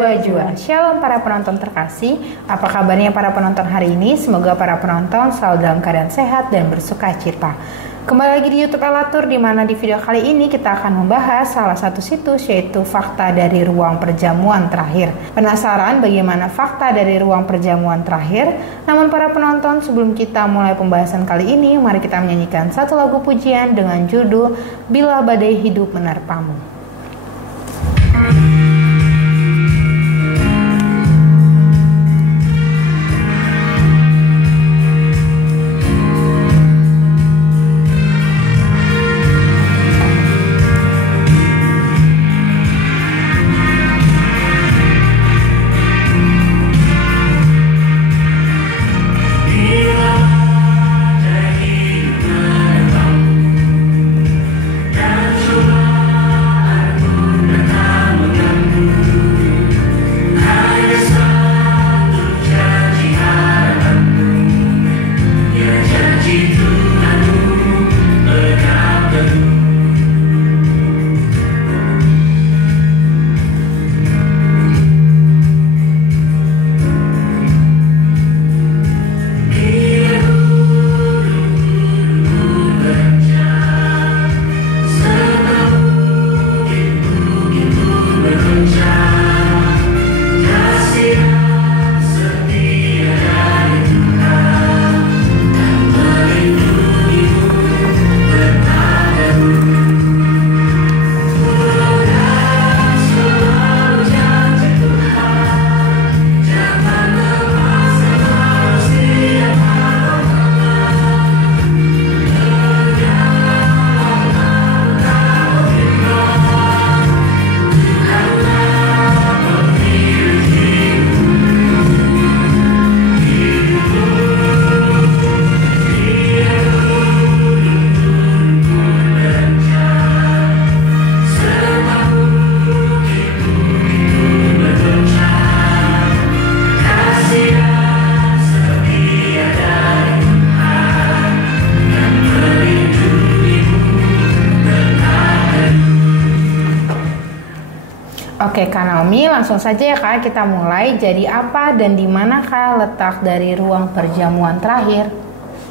Jua-Jua. Shalom para penonton terkasih. Apa kabarnya para penonton hari ini? Semoga para penonton selalu dalam keadaan sehat dan bersuka cita. Kembali lagi di YouTube Elatur, di mana di video kali ini kita akan membahas salah satu situs, yaitu fakta dari ruang perjamuan terakhir. Penasaran bagaimana fakta dari ruang perjamuan terakhir? Namun para penonton, sebelum kita mulai pembahasan kali ini, mari kita menyanyikan satu lagu pujian dengan judul Bila Badai Hidup Menerpamu. Oke Kak Naomi, langsung saja ya Kak, kita mulai. Jadi apa dan di manakah letak dari ruang perjamuan terakhir?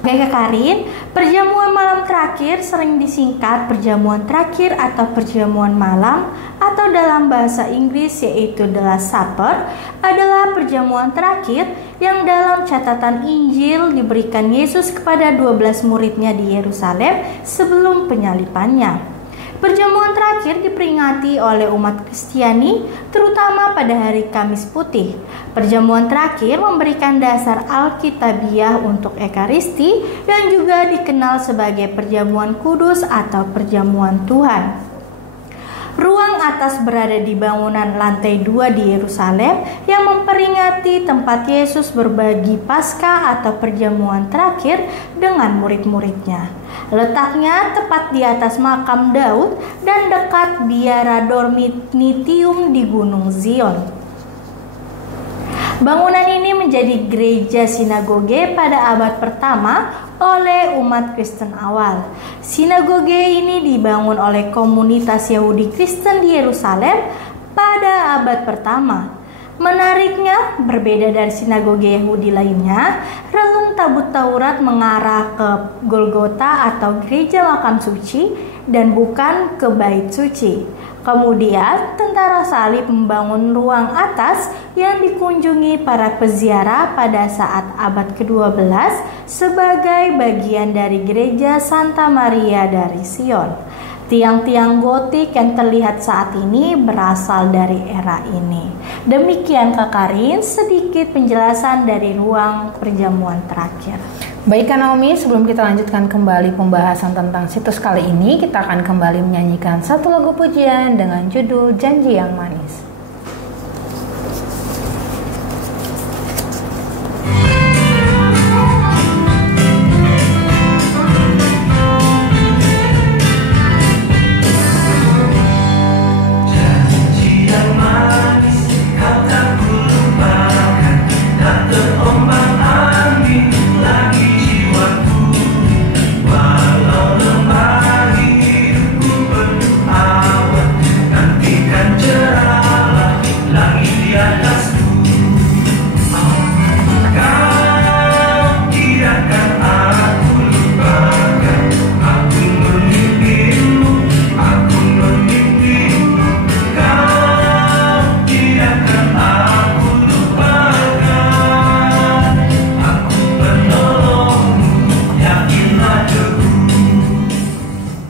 Oke Kak Karin, perjamuan malam terakhir sering disingkat perjamuan terakhir atau perjamuan malam, atau dalam bahasa Inggris yaitu The Last Supper, adalah perjamuan terakhir yang dalam catatan Injil diberikan Yesus kepada 12 muridnya di Yerusalem sebelum penyalibannya. Perjamuan terakhir diperingati oleh umat Kristiani, terutama pada hari Kamis Putih. Perjamuan terakhir memberikan dasar Alkitabiah untuk Ekaristi dan juga dikenal sebagai perjamuan kudus atau perjamuan Tuhan. Ruang atas berada di bangunan lantai 2 di Yerusalem yang memperingati tempat Yesus berbagi Paskah atau perjamuan terakhir dengan murid-muridnya. Letaknya tepat di atas makam Daud dan dekat biara Dormitium di Gunung Zion. Bangunan ini menjadi gereja sinagoge pada abad pertama oleh umat Kristen awal. Sinagoge ini dibangun oleh komunitas Yahudi Kristen di Yerusalem pada abad pertama. Menariknya, berbeda dari sinagoge Yahudi lainnya, relung tabut Taurat mengarah ke Golgota atau gereja makam suci dan bukan ke bait suci. Kemudian, tentara salib membangun ruang atas yang dikunjungi para peziarah pada saat abad ke-12 sebagai bagian dari gereja Santa Maria dari Sion. Tiang-tiang gotik yang terlihat saat ini berasal dari era ini. Demikian Kak Karin, sedikit penjelasan dari ruang perjamuan terakhir. Baik Kak Naomi, sebelum kita lanjutkan kembali pembahasan tentang situs kali ini, kita akan kembali menyanyikan satu lagu pujian dengan judul Janji yang Manis. Cerah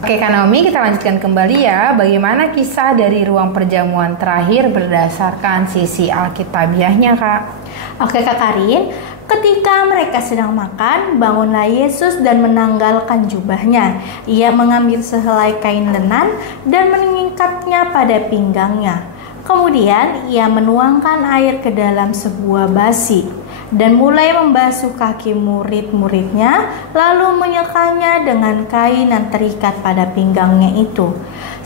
Oke Kak Naomi, kita lanjutkan kembali ya. Bagaimana kisah dari ruang perjamuan terakhir berdasarkan sisi Alkitabiahnya Kak? Oke Kak Karin, ketika mereka sedang makan, bangunlah Yesus dan menanggalkan jubahnya. Ia mengambil sehelai kain lenan dan meningkatnya pada pinggangnya. Kemudian ia menuangkan air ke dalam sebuah basi dan mulai membasuh kaki murid-muridnya, lalu menyekanya dengan kain yang terikat pada pinggangnya itu.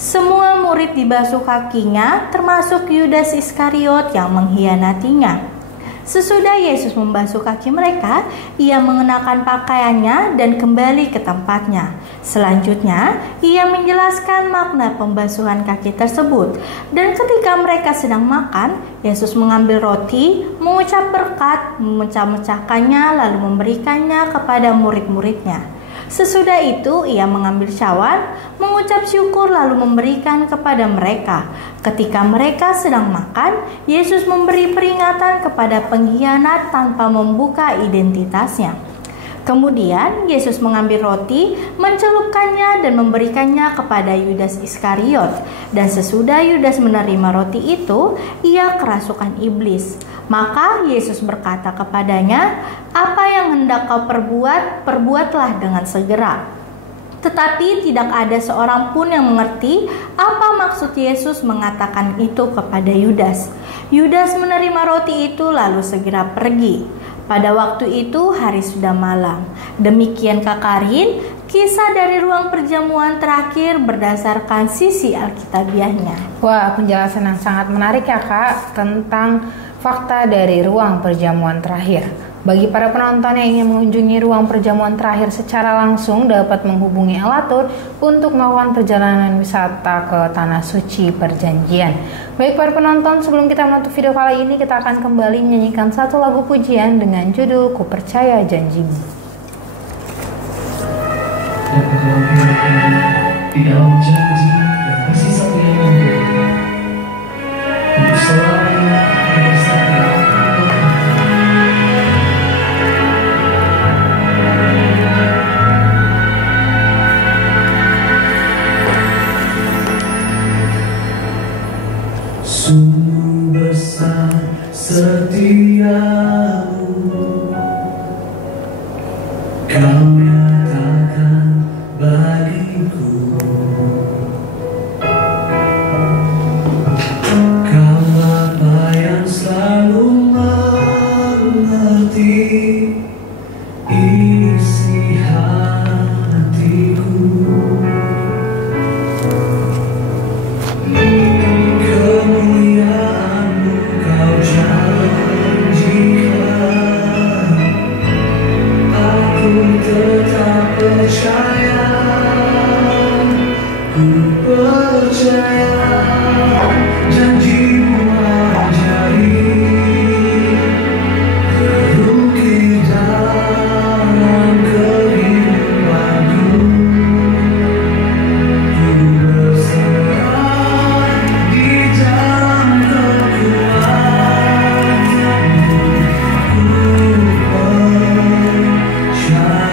Semua murid dibasuh kakinya, termasuk Yudas Iskariot yang mengkhianatinya. Sesudah Yesus membasuh kaki mereka, ia mengenakan pakaiannya dan kembali ke tempatnya. Selanjutnya, ia menjelaskan makna pembasuhan kaki tersebut. Dan ketika mereka sedang makan, Yesus mengambil roti, mengucap berkat, memecah-mecahkannya, lalu memberikannya kepada murid-muridnya. Sesudah itu, ia mengambil cawan, mengucap syukur lalu memberikan kepada mereka. Ketika mereka sedang makan, Yesus memberi peringatan kepada pengkhianat tanpa membuka identitasnya. Kemudian Yesus mengambil roti, mencelupkannya dan memberikannya kepada Yudas Iskariot. Dan sesudah Yudas menerima roti itu, ia kerasukan iblis. Maka Yesus berkata kepadanya, "Apa yang hendak kau perbuat, perbuatlah dengan segera." Tetapi tidak ada seorang pun yang mengerti apa maksud Yesus mengatakan itu kepada Yudas. Yudas menerima roti itu lalu segera pergi. Pada waktu itu hari sudah malam. Demikian Kak Karin, kisah dari ruang perjamuan terakhir berdasarkan sisi Alkitabiahnya. Wah, penjelasan yang sangat menarik ya Kak tentang fakta dari ruang perjamuan terakhir. Bagi para penonton yang ingin mengunjungi ruang perjamuan terakhir secara langsung dapat menghubungi Elatur untuk melakukan perjalanan wisata ke Tanah Suci Perjanjian. Baik para penonton, sebelum kita menutup video kali ini, kita akan kembali menyanyikan satu lagu pujian dengan judul Ku Percaya Janjimu. Di dalam janji dan kasih sayang untuk selalu bersama. Sungguh besar setiamu, kau nyatakan bagiku. Kau apa yang selalu mengerti isi hatiku. Kemuliaan-Mu kau janjikan, aku tetap percaya, ku percaya janji-Mu ajaib, terukir dalam kehidupanku. Ku berserah di dalam kekuatan-Mu, ku percaya.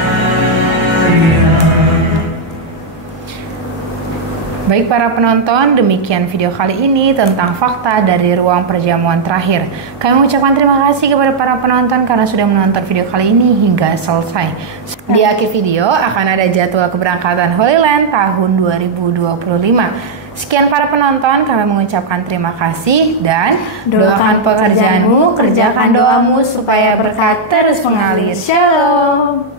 Baik para penonton, demikian video kali ini tentang fakta dari ruang perjamuan terakhir. Kami mengucapkan terima kasih kepada para penonton karena sudah menonton video kali ini hingga selesai. Di akhir video akan ada jadwal keberangkatan Holy Land tahun 2025. Sekian para penonton, kami mengucapkan terima kasih dan doakan pekerjaanmu, kerjakan doamu supaya berkat terus mengalir. Shalom.